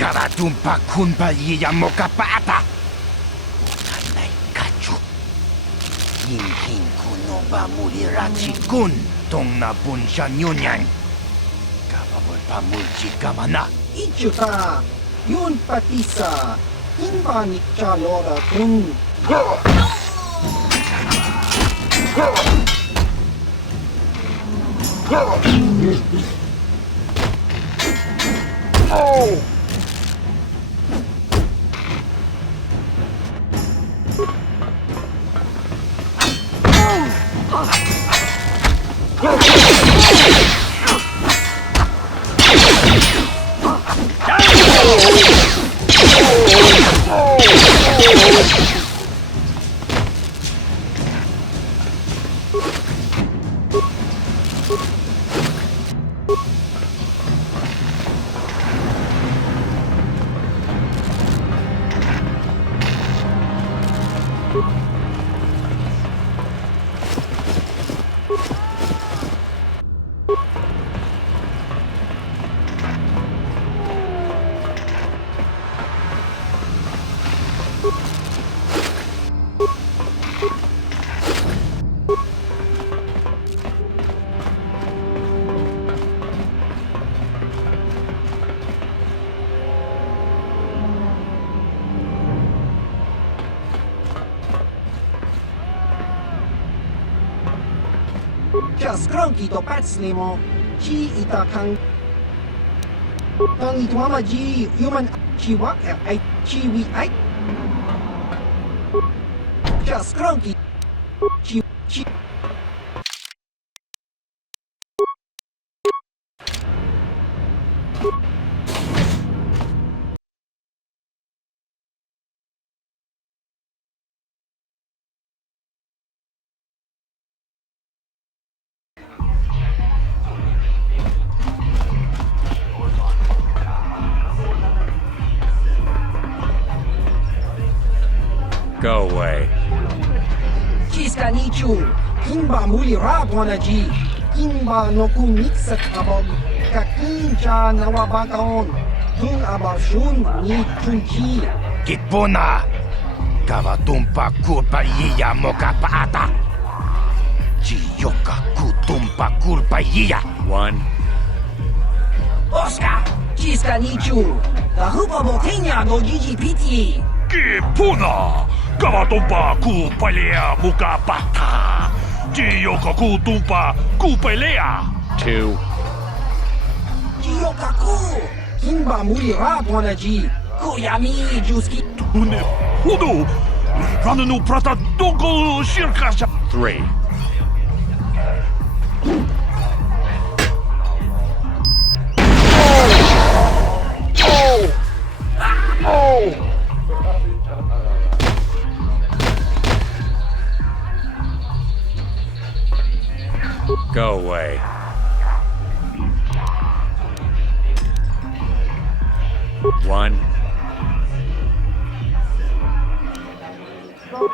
Karatumpa kunpa yiya mokapata. Nanay kachu. Yinkin kuno ba mulirachi kun tong na bunsha nyunyan. Kababol pa mulchi kamana. Ichuta, yun patisa, imba ni Chalora kun. Oh! Skronki to pacnemo, ci itakang tang itwama ji human chiwa ay chiwi ay skronki chi chi Go away. Nichu, Kimba muli rabwana ji, Kimba no kumiksak abog, Kakincha nawabakaon, Tun abashun ni chunchi. Kitpuna! Kavatumpa kulpa yiya mokapaata! Chiyoka kutumpa kulpa yiya! One. Oscar, Nichu, Tahupa botenya no jiji piti. Kipuna! Kavatumpa kupalea mukapata! Chiyoka kutumpa kupelea! Two. Chiyokaku! Kimba muli rabwana ji, Koyami juski. Tune, hudu! Rananu prata donko shirkasha! Three. Go away. One.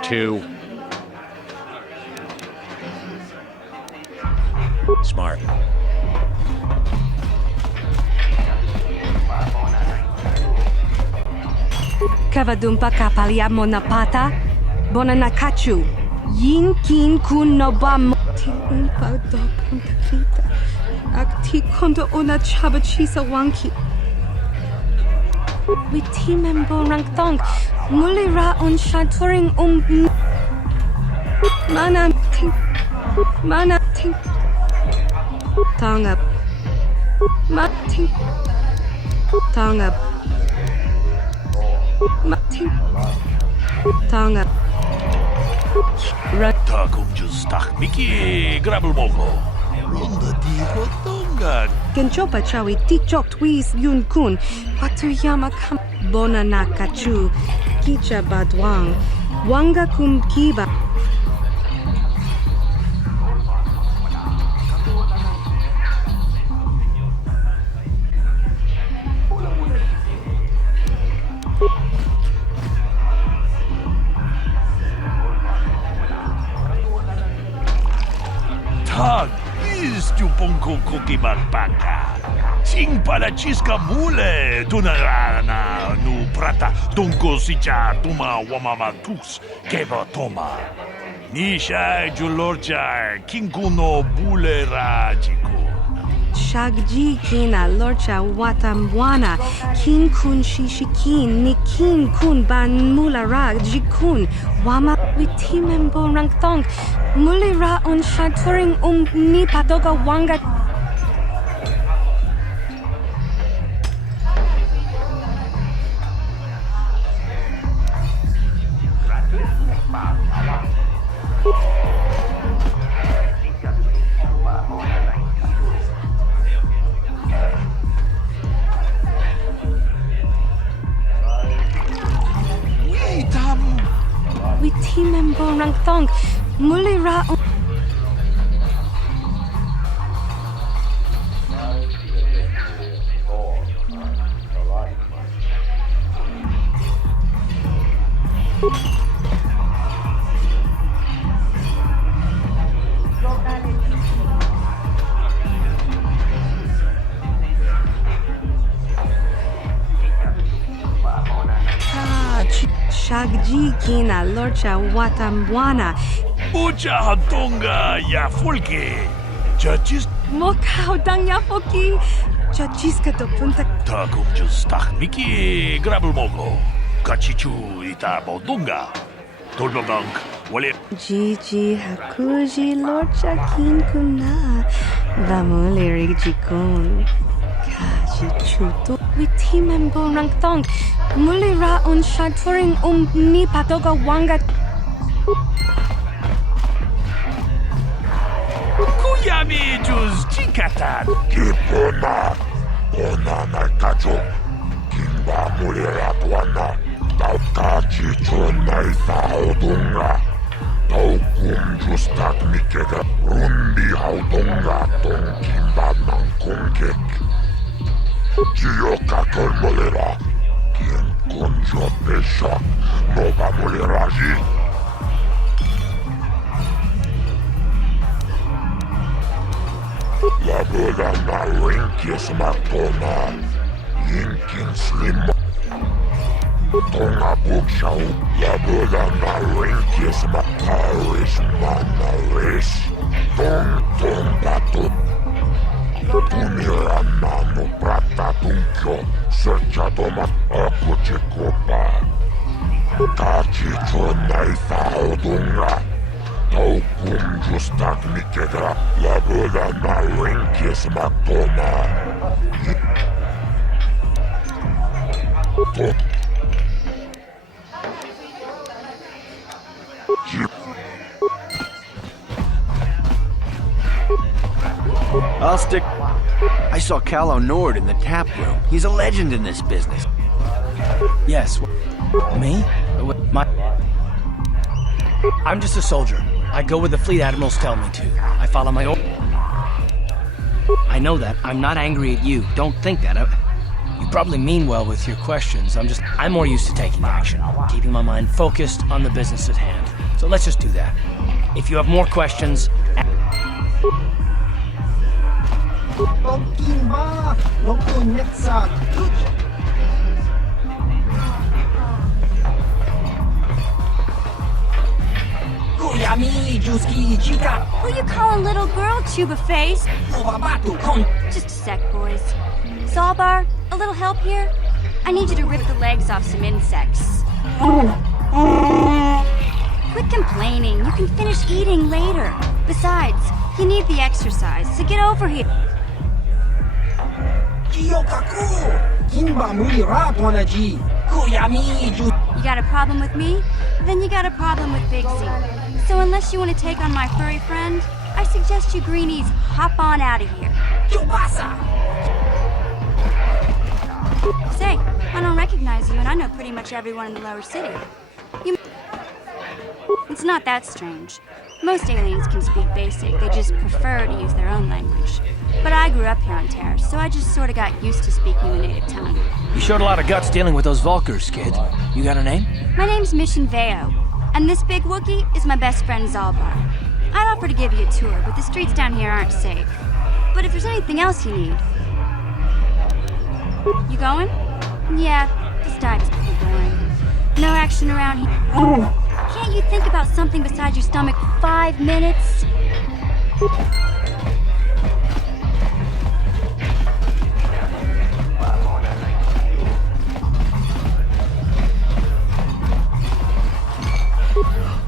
Two. Smart. Kavadumpa kapalia monapata, bonanakachu, yinkin kunobam. Tiumpa dopuntakita, akti kondo ona chabachisa wanki. Witimembo rangthong, mulira on shaturing mana ting, tongue up, ting, tongue up. Tongue up. Takum justak Miki grabel moko. Ronda di rotonga. Genchopa chawi tikchok twis yun kun. Watuyama kam bonanakachu. Kicha badwang. Wanga kum kiba. Tag is tu pongko koki magpaka. King palachiska mule tunarana nu prata tunko sicha tuma wamamatus keva toma. Nisha julorcha kinkuno bule rajiko. Shagji kina lorcha watamwana kin kun shishikin ni kin kun ban mulara jikun wama witimembo rangtong mulira on shaturing ni patoga wanga. Witimembo rangtong mulira on Shagji kina lorcha watamwana Ucha hatonga ya fulke. Chachis mokao dang yafoki chachiska do punta takum justak miki grabel mogo. Kachichu ita bodunga. Tolbank wale Gigi hakuji lorcha kin kuna vamuleri jikun kaji chuto witimembo rangtong mulira on shaturing ni patoga wanga Kuyami juz chikatan. Kipuna, Onana Kacho, Kimba Mulera Tuana, Taukachi Chuna Itaudunga, Taukum Justak Mikega, Rundi Haudunga, Ton Kimba Nankungek, Gioka Kolmolera, Kien Konjo Pesha, Nova Muleraji. La boda na rinkis matona, yinkin slim. Tonga bukshaw, la boda na rinkis mataris manaris. Tong batot. Tunira nano prata tunkyo, sercha tomat ako chikopa. Kachi chona itaudunga. Taukum justak mikega, la boda na rinkis matona. I'll stick. I saw Callow Nord in the tap room. He's a legend in this business. Yes. Me? I'm just a soldier. I go where the fleet admirals tell me to. I follow my orders. I know that. I'm not angry at you. Don't think that. You probably mean well with your questions. I'm more used to taking action, keeping my mind focused on the business at hand. So let's just do that. If you have more questions... Kimba Nokunetsa Kuyami Juski Chika Who you call a little girl, Chuba Face? Ovabatu Kon Just a sec, boys. Zalbar, a little help here? I need you to rip the legs off some insects. Quit complaining. You can finish eating later. Besides, you need the exercise, so get over here. Kiyokaku Kimba Mulira Tuanaji Kuyami Ju You got a problem with me? Then you got a problem with Big Z. So unless you want to take on my furry friend, I suggest you greenies hop on out of here. Chubasa Say, I don't recognize you and I know pretty much everyone in the lower city. It's not that strange. Most aliens can speak basic, they just prefer to use their own language. But I grew up here on Taris, so I just sort of got used to speaking the native tongue. You showed a lot of guts dealing with those Vulkars, kid. You got a name? My name's Mission Veo, and this big Wookiee is my best friend Zalbar. I'd offer to give you a tour, but the streets down here aren't safe. But if there's anything else you need... You going? Yeah, this dive is pretty boring. No action around here. Can't you think about something besides your stomach for 5 minutes?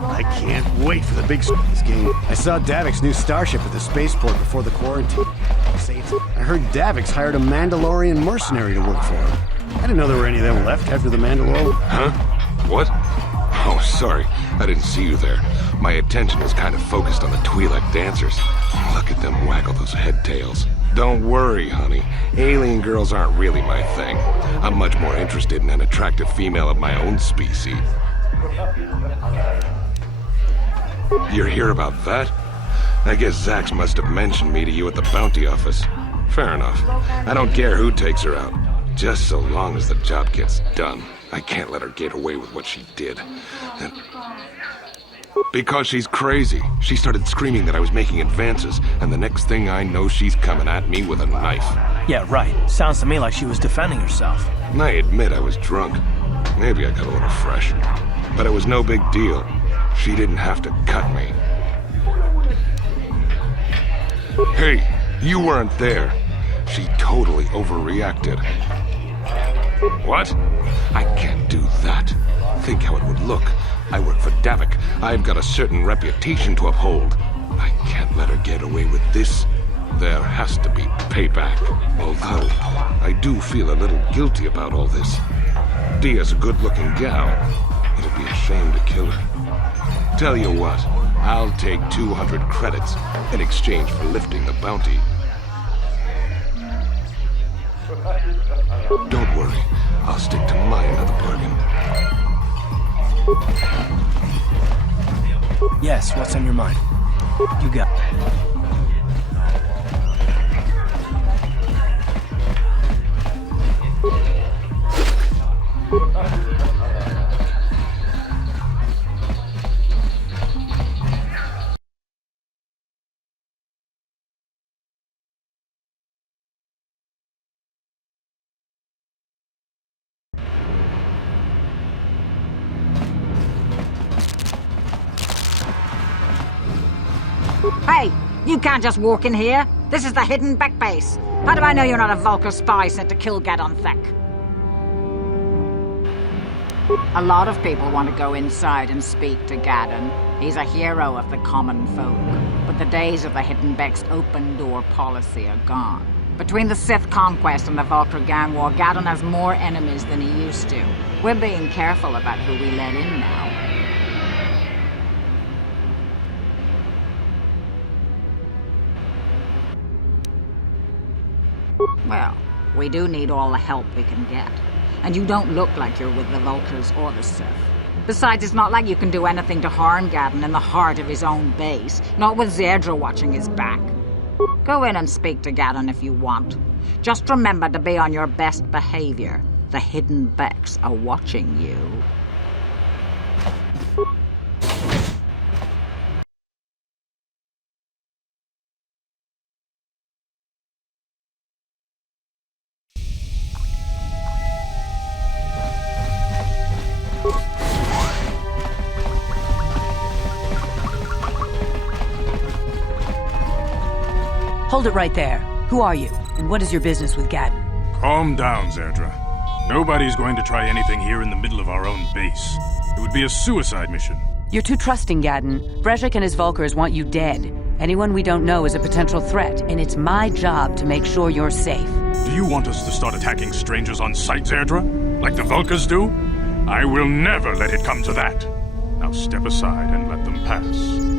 I can't wait for the big this game. I saw Davik's new starship at the spaceport before the quarantine. I heard Davik's hired a Mandalorian mercenary to work for him. I didn't know there were any of them left after the Mandalorian. Huh? What? Oh, sorry. I didn't see you there. My attention was kind of focused on the Twi'lek dancers. Look at them waggle those head tails. Don't worry, honey. Alien girls aren't really my thing. I'm much more interested in an attractive female of my own species. You're here about that? I guess Zax must have mentioned me to you at the bounty office. Fair enough. I don't care who takes her out. Just so long as the job gets done. I can't let her get away with what she did. Because she's crazy. She started screaming that I was making advances, and the next thing I know, she's coming at me with a knife. Yeah, right. Sounds to me like she was defending herself. I admit I was drunk. Maybe I got a little fresh. But it was no big deal. She didn't have to cut me. Hey, you weren't there. She totally overreacted. What? I can't do that. Think how it would look. I work for Davik. I've got a certain reputation to uphold. I can't let her get away with this. There has to be payback. Although, I do feel a little guilty about all this. Dia's a good-looking gal. It'd be a shame to kill her. Tell you what, I'll take 200 credits in exchange for lifting the bounty. Don't worry, I'll stick to my end of the bargain. Yes, what's on your mind? You got Hey, you can't just walk in here. This is the hidden back base. How do I know you're not a Vulkar spy sent to kill Gadon Thek? A lot of people want to go inside and speak to Gadon. He's a hero of the common folk. But the days of the Hidden Beck's open-door policy are gone. Between the Sith conquest and the Vulkar gang war, Gadon has more enemies than he used to. We're being careful about who we let in now. Well, we do need all the help we can get. And you don't look like you're with the Vulkars or the Sith. Besides, it's not like you can do anything to harm Gadon in the heart of his own base, not with Zerdra watching his back. Go in and speak to Gadon if you want. Just remember to be on your best behavior. The Hidden Becks are watching you. Hold it right there. Who are you? And what is your business with Gadon? Calm down, Zerdra. Nobody's going to try anything here in the middle of our own base. It would be a suicide mission. You're too trusting, Gadon. Brezhik and his Vulkars want you dead. Anyone we don't know is a potential threat, and it's my job to make sure you're safe. Do you want us to start attacking strangers on sight, Zerdra? Like the Vulkars do? I will never let it come to that. Now step aside and let them pass.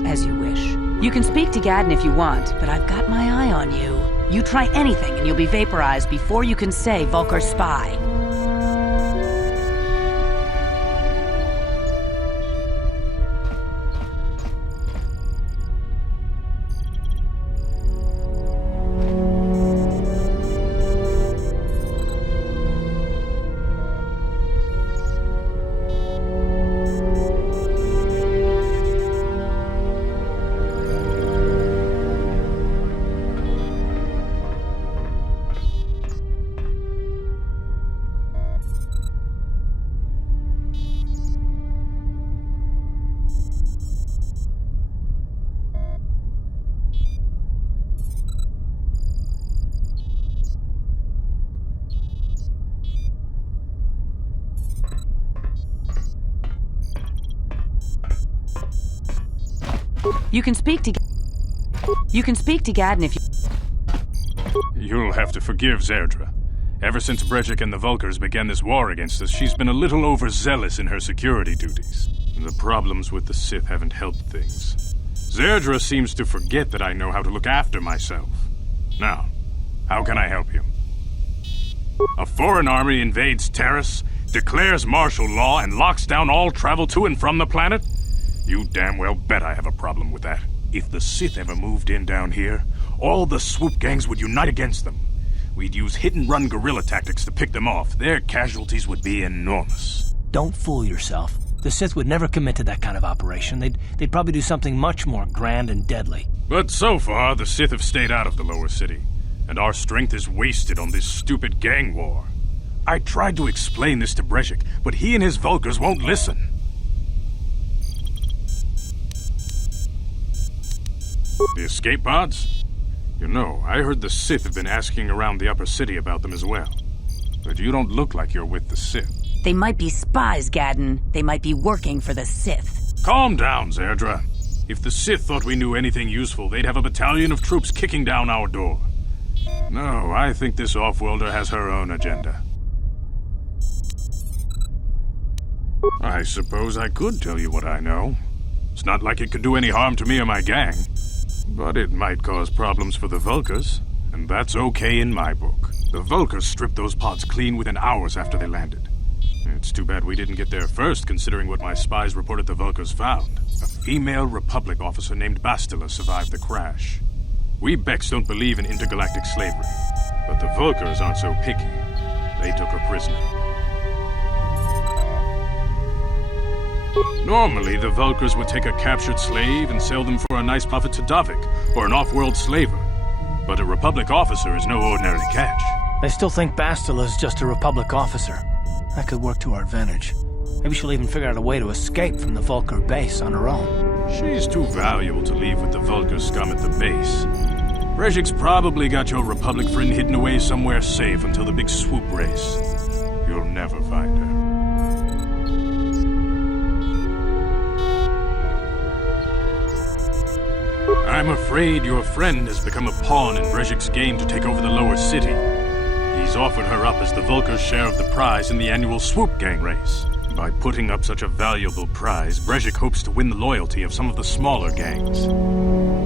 As you wish. You can speak to Gadon if you want, but I've got my eye on you. You try anything and you'll be vaporized before you can say Vulkar spy. You can speak to Gadden if you... You'll have to forgive Zerdra. Ever since Brejik and the Vulkars began this war against us, she's been a little overzealous in her security duties. The problems with the Sith haven't helped things. Zerdra seems to forget that I know how to look after myself. Now, how can I help you? A foreign army invades Taris, declares martial law, and locks down all travel to and from the planet? You damn well bet I have a problem with that. If the Sith ever moved in down here, all the swoop gangs would unite against them. We'd use hit-and-run guerrilla tactics to pick them off. Their casualties would be enormous. Don't fool yourself. The Sith would never commit to that kind of operation. They'd probably do something much more grand and deadly. But so far, the Sith have stayed out of the lower city, and our strength is wasted on this stupid gang war. I tried to explain this to Brejik, but he and his Vulkars won't listen. The escape pods? You know, I heard the Sith have been asking around the upper city about them as well. But you don't look like you're with the Sith. They might be spies, Gadden. They might be working for the Sith. Calm down, Zerdra. If the Sith thought we knew anything useful, they'd have a battalion of troops kicking down our door. No, I think this off-worlder has her own agenda. I suppose I could tell you what I know. It's not like it could do any harm to me or my gang. But it might cause problems for the Vulkars, and that's okay in my book. The Vulkars stripped those pods clean within hours after they landed. It's too bad we didn't get there first, considering what my spies reported the Vulkars found. A female Republic officer named Bastila survived the crash. We Beks don't believe in intergalactic slavery, but the Vulkars aren't so picky. They took her prisoner. Normally, the Vulkars would take a captured slave and sell them for a nice profit to Davik, or an off-world slaver. But a Republic officer is no ordinary catch. I still think Bastila's just a Republic officer. That could work to our advantage. Maybe she'll even figure out a way to escape from the Vulkar base on her own. She's too valuable to leave with the Vulkar scum at the base. Brejik's probably got your Republic friend hidden away somewhere safe until the big swoop race. You'll never find her. I'm afraid your friend has become a pawn in Brejik's game to take over the lower city. He's offered her up as the Vulkar's share of the prize in the annual swoop gang race. By putting up such a valuable prize, Brejik hopes to win the loyalty of some of the smaller gangs.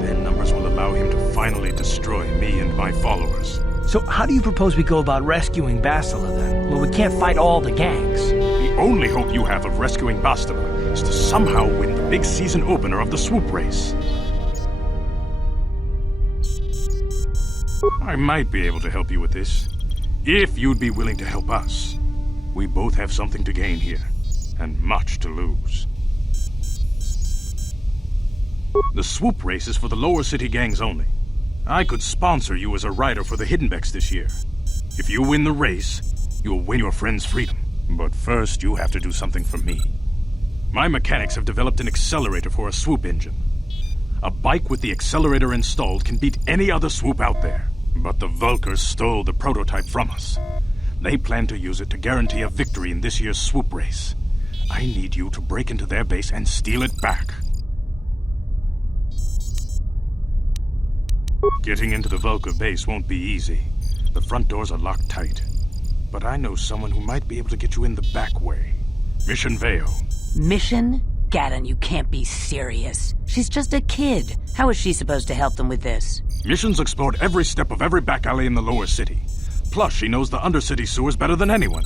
Their numbers will allow him to finally destroy me and my followers. So how do you propose we go about rescuing Bastila then? Well, we can't fight all the gangs. The only hope you have of rescuing Bastila is to somehow win the big season opener of the swoop race. I might be able to help you with this, if you'd be willing to help us. We both have something to gain here, and much to lose. The swoop race is for the lower city gangs only. I could sponsor you as a rider for the Hidden Becks this year. If you win the race, you'll win your friend's freedom. But first, you have to do something for me. My mechanics have developed an accelerator for a swoop engine. A bike with the accelerator installed can beat any other swoop out there. But the Vulkars stole the prototype from us. They plan to use it to guarantee a victory in this year's swoop race. I need you to break into their base and steal it back. Getting into the Vulkar base won't be easy. The front doors are locked tight. But I know someone who might be able to get you in the back way. Mission Veo. Mission? Gadden, you can't be serious. She's just a kid. How is she supposed to help them with this? Mission's explored every step of every back alley in the lower city. Plus, she knows the undercity sewers better than anyone.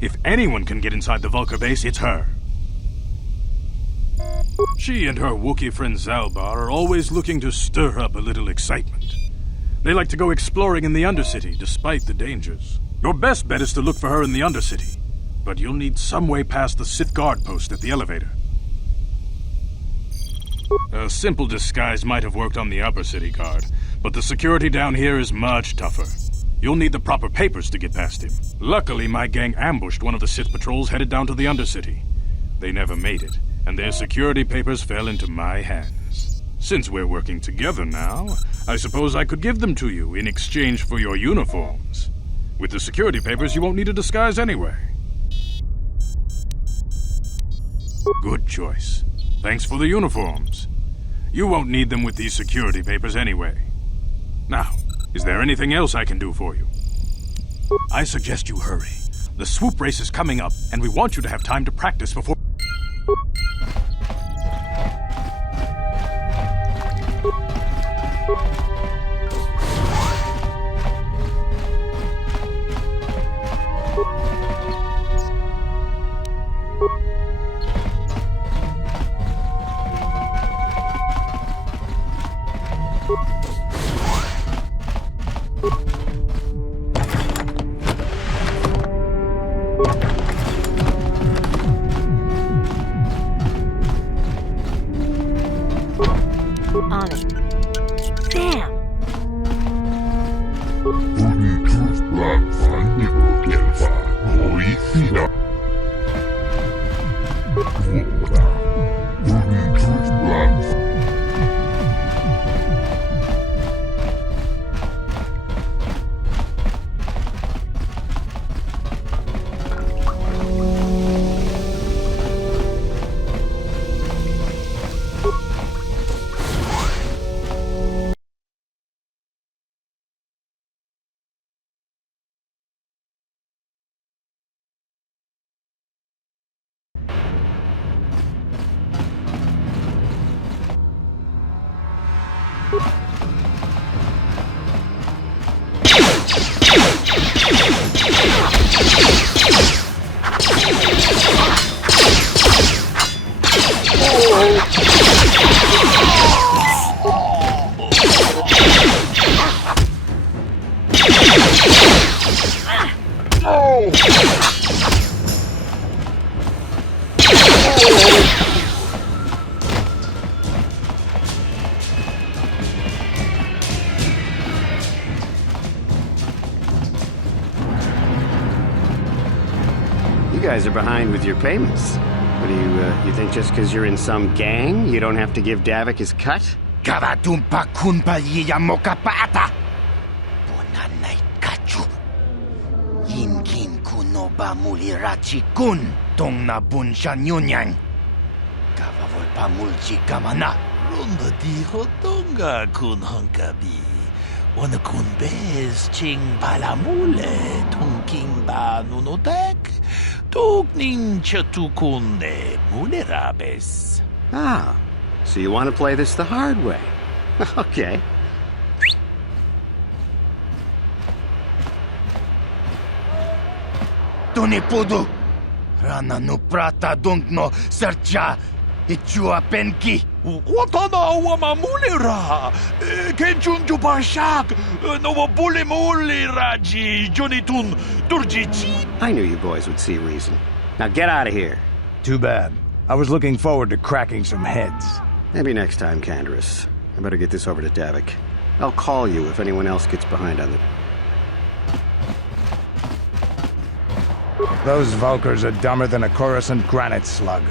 If anyone can get inside the Vulkar base, it's her. She and her Wookiee friend Zalbar are always looking to stir up a little excitement. They like to go exploring in the undercity, despite the dangers. Your best bet is to look for her in the undercity, but you'll need some way past the Sith guard post at the elevator. A simple disguise might have worked on the upper city guard, but the security down here is much tougher. You'll need the proper papers to get past him. Luckily, my gang ambushed one of the Sith patrols headed down to the undercity. They never made it, and their security papers fell into my hands. Since we're working together now, I suppose I could give them to you in exchange for your uniforms. With the security papers, you won't need a disguise anyway. Good choice. Thanks for the uniforms. You won't need them with these security papers anyway. Now, is there anything else I can do for you? I suggest you hurry. The swoop race is coming up, and we want you to have time to practice before... On it. Damn! You guys are behind with your payments. What do you think just because you're in some gang, you don't have to give Davik his cut? Kavatumpa kunpa yiya mokapaata. Bonanay kachu. Yinkin kuno ba mulirachi kun. Tong na bunsha nyunyang. Kavavol pa mulchi kamana. Ronda dijo tonga kun honkabi. Wana kun bez ching palamule. Tongking ba nunotek. Tugning chatukunde mulerabes. Ah, so you want to play this the hard way. Okay. Tunipudu. Rana no prata dunkno sercha. Ichua penki. Watana wamamulira. Kenchunju barshak. No bulimuli raji. Jonitun durjichi. I knew you boys would see reason. Now get out of here. Too bad. I was looking forward to cracking some heads. Maybe next time, Candaris. I better get this over to Davik. I'll call you if anyone else gets behind on the... Those Vulkars are dumber than a Coruscant granite slug.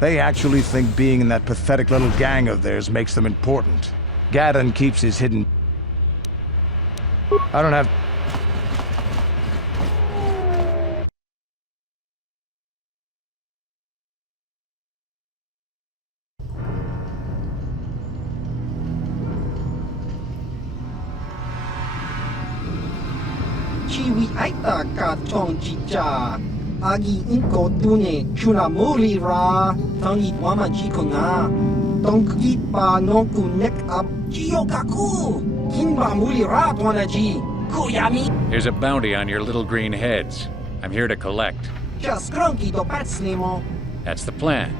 They actually think being in that pathetic little gang of theirs makes them important. Gadon keeps his hidden... I don't have... Chiwi aita ka chong chicha. Agi inko tune chuna muri ra. Tangi wama jikona. Tonki pa nonku nek up jiyokaku. Kinba muri ra tonaji. Kuyami. There's a bounty on your little green heads. I'm here to collect. Just grunky do patsnemo. That's the plan.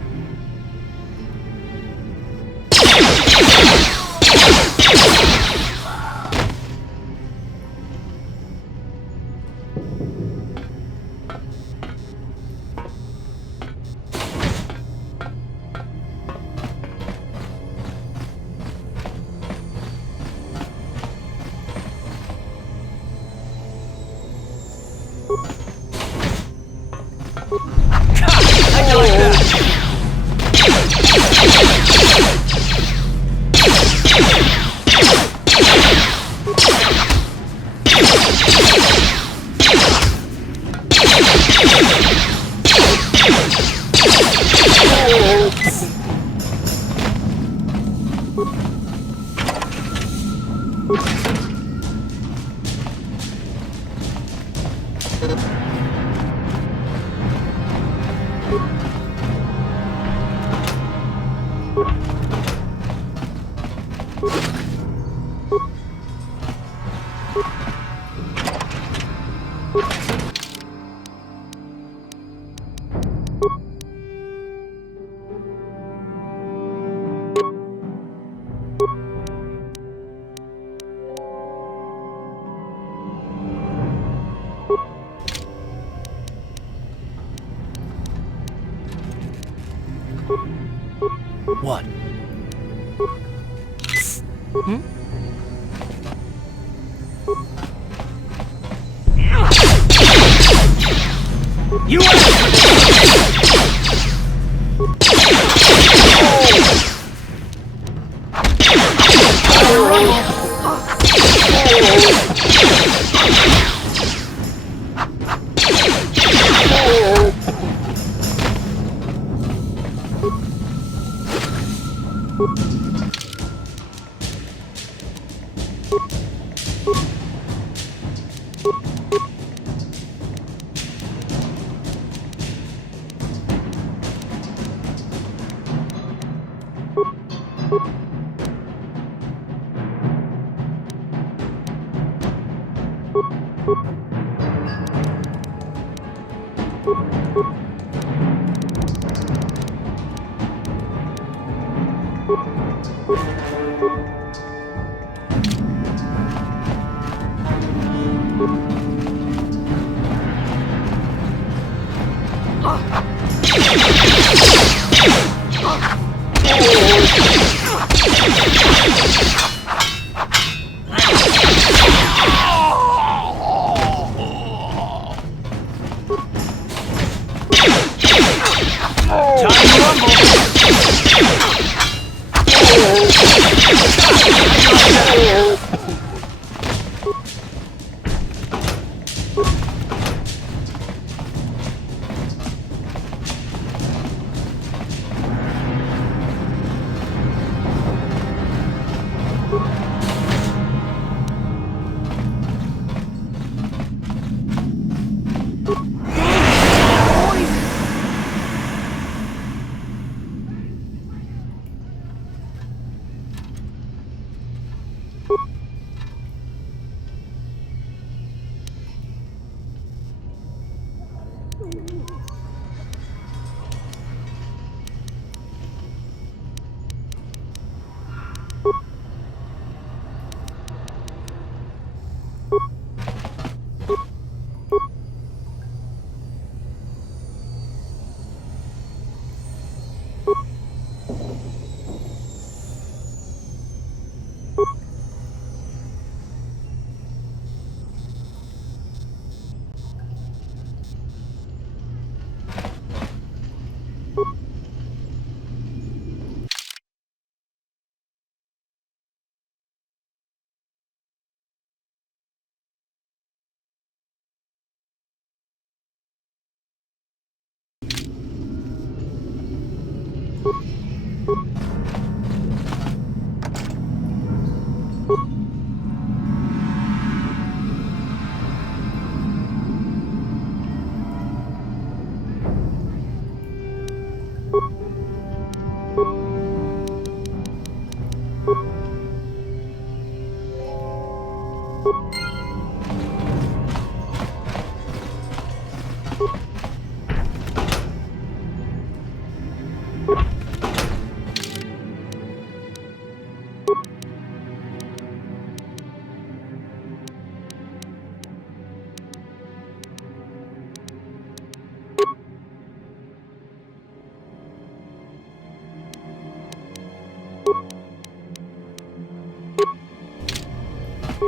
What? Hmm? You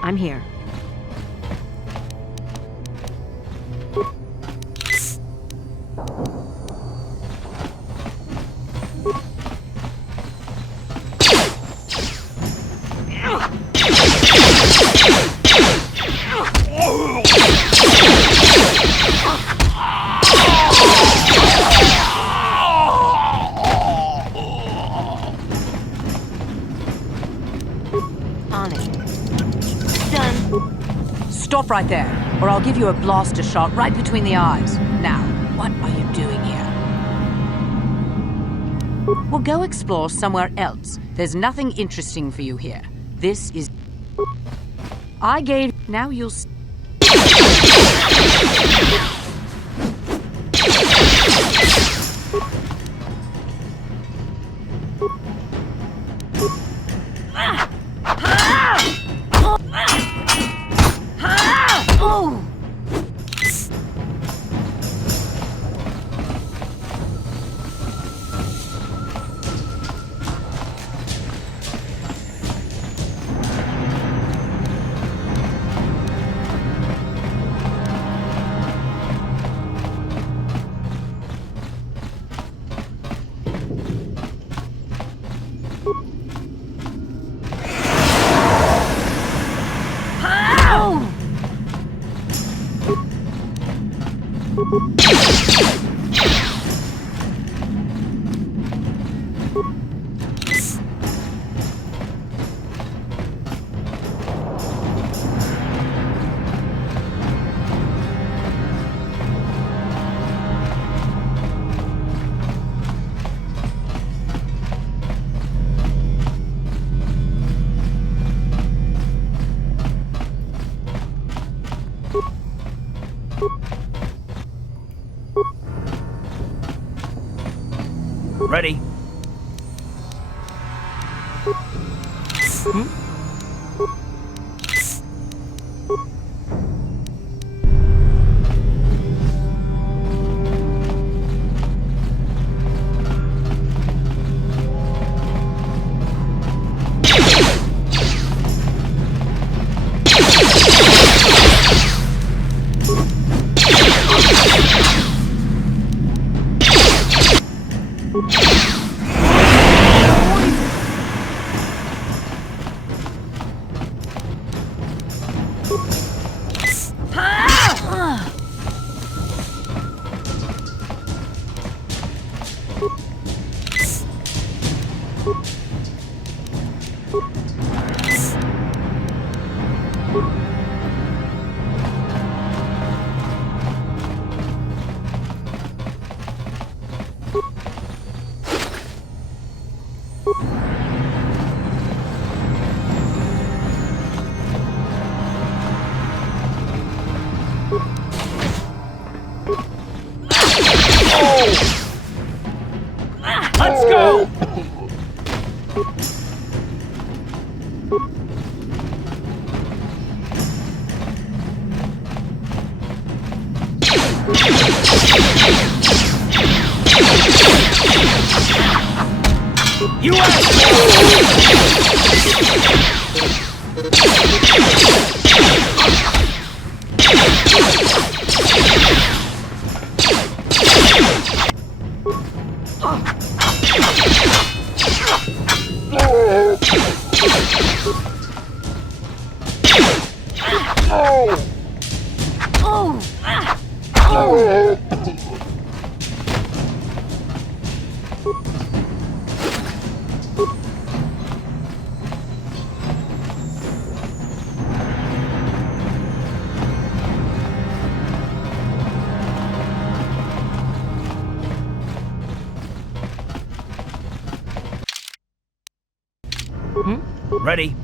I'm here. Stop right there, or I'll give you a blaster shot right between the eyes. Now, what are you doing here? Well, go explore somewhere else. There's nothing interesting for you here. This is... I gave... Now you'll... Ready. Let's go! Ready.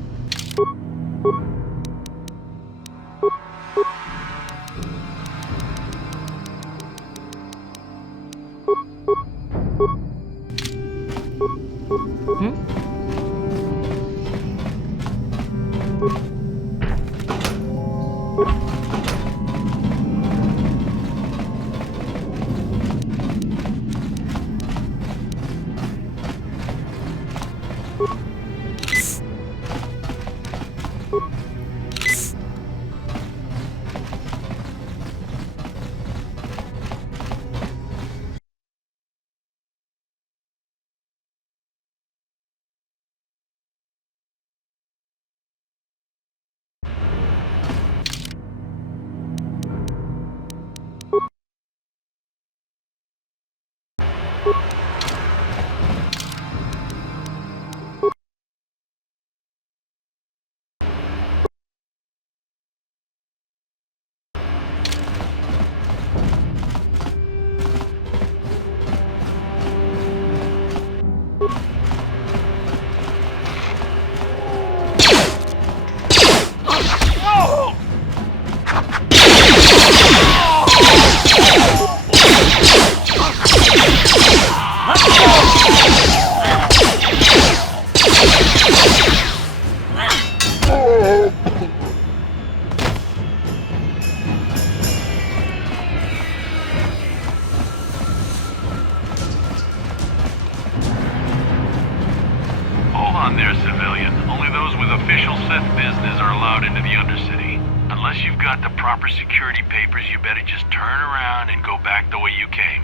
official Sith business are allowed into the Undercity. Unless you've got the proper security papers, you better just turn around and go back the way you came.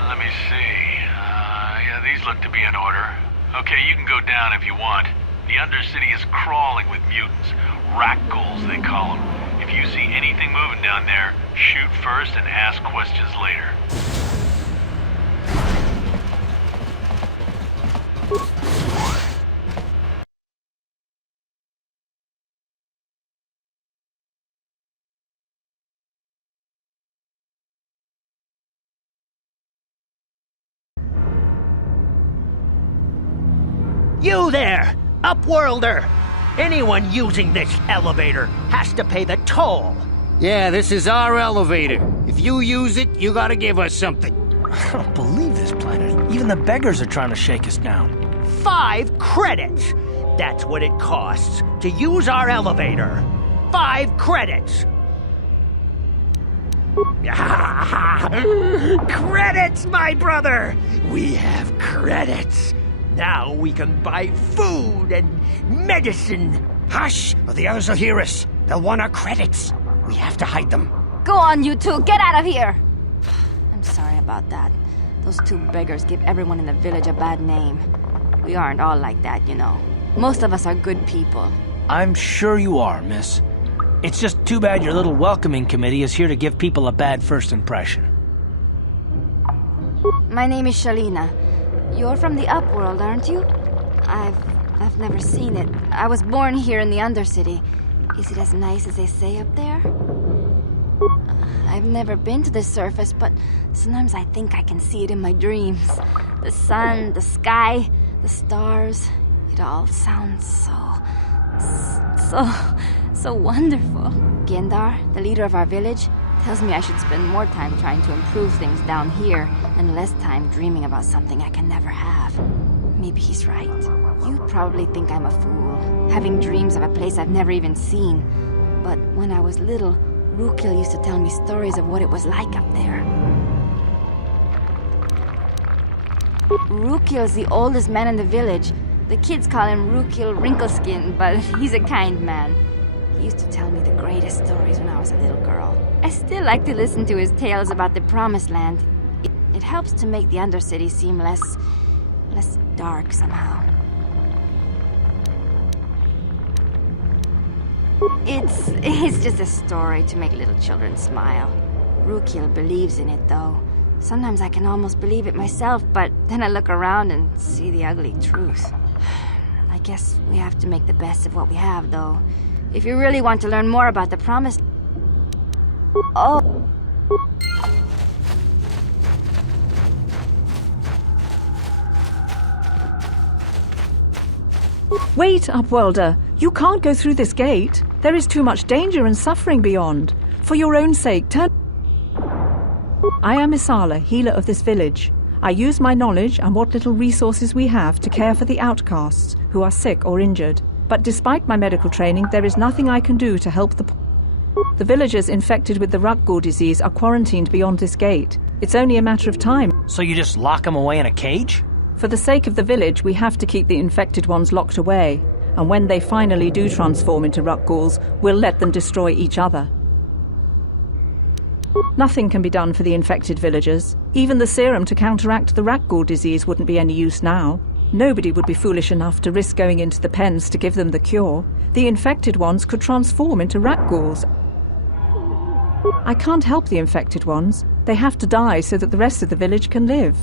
Let me see. Yeah, these look to be in order. Okay, you can go down if you want. The Undercity is crawling with mutants. Rat ghouls, they call them. If you see anything moving down there, shoot first and ask questions later. You there, Upworlder! Anyone using this elevator has to pay the toll. Yeah, this is our elevator. If you use it, you gotta give us something. I don't believe this planet. Even the beggars are trying to shake us down. 5 credits! That's what it costs to use our elevator. 5 credits! Credits, my brother! We have credits. Now we can buy food and medicine. Hush, or the others will hear us. They'll want our credits. We have to hide them. Go on, you two. Get out of here. I'm sorry about that. Those 2 beggars give everyone in the village a bad name. We aren't all like that, you know. Most of us are good people. I'm sure you are, miss. It's just too bad your little welcoming committee is here to give people a bad first impression. My name is Shalina. You're from the Upworld, aren't you? I've never seen it. I was born here in the Undercity. Is it as nice as they say up there? I've never been to the surface, but sometimes I think I can see it in my dreams. The sun, the sky, the stars. It all sounds so wonderful. Gendar, the leader of our village, tells me I should spend more time trying to improve things down here and less time dreaming about something I can never have. Maybe he's right. You probably think I'm a fool, having dreams of a place I've never even seen. But when I was little, Rukil used to tell me stories of what it was like up there. Rukil's the oldest man in the village. The kids call him Rukil Wrinkleskin, but he's a kind man. He used to tell me the greatest stories when I was a little girl. I still like to listen to his tales about the Promised Land. It helps to make the Undercity seem less dark somehow. It's just a story to make little children smile. Rukil believes in it, though. Sometimes I can almost believe it myself, but then I look around and see the ugly truth. I guess we have to make the best of what we have, though. If you really want to learn more about the Promised... Oh... Wait, Upworlder. You can't go through this gate. There is too much danger and suffering beyond. For your own sake, turn... I am Isala, healer of this village. I use my knowledge and what little resources we have to care for the outcasts who are sick or injured. But despite my medical training, there is nothing I can do to help the villagers infected with the Rukgul disease are quarantined beyond this gate. It's only a matter of time. So you just lock them away in a cage? For the sake of the village, we have to keep the infected ones locked away. And when they finally do transform into Rukguls, we'll let them destroy each other. Nothing can be done for the infected villagers. Even the serum to counteract the Rukgul disease wouldn't be any use now. Nobody would be foolish enough to risk going into the pens to give them the cure. The infected ones could transform into Rukguls. I can't help the infected ones. They have to die so that the rest of the village can live.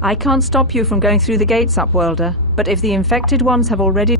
I can't stop you from going through the gates, Upworlder, but if the infected ones have already...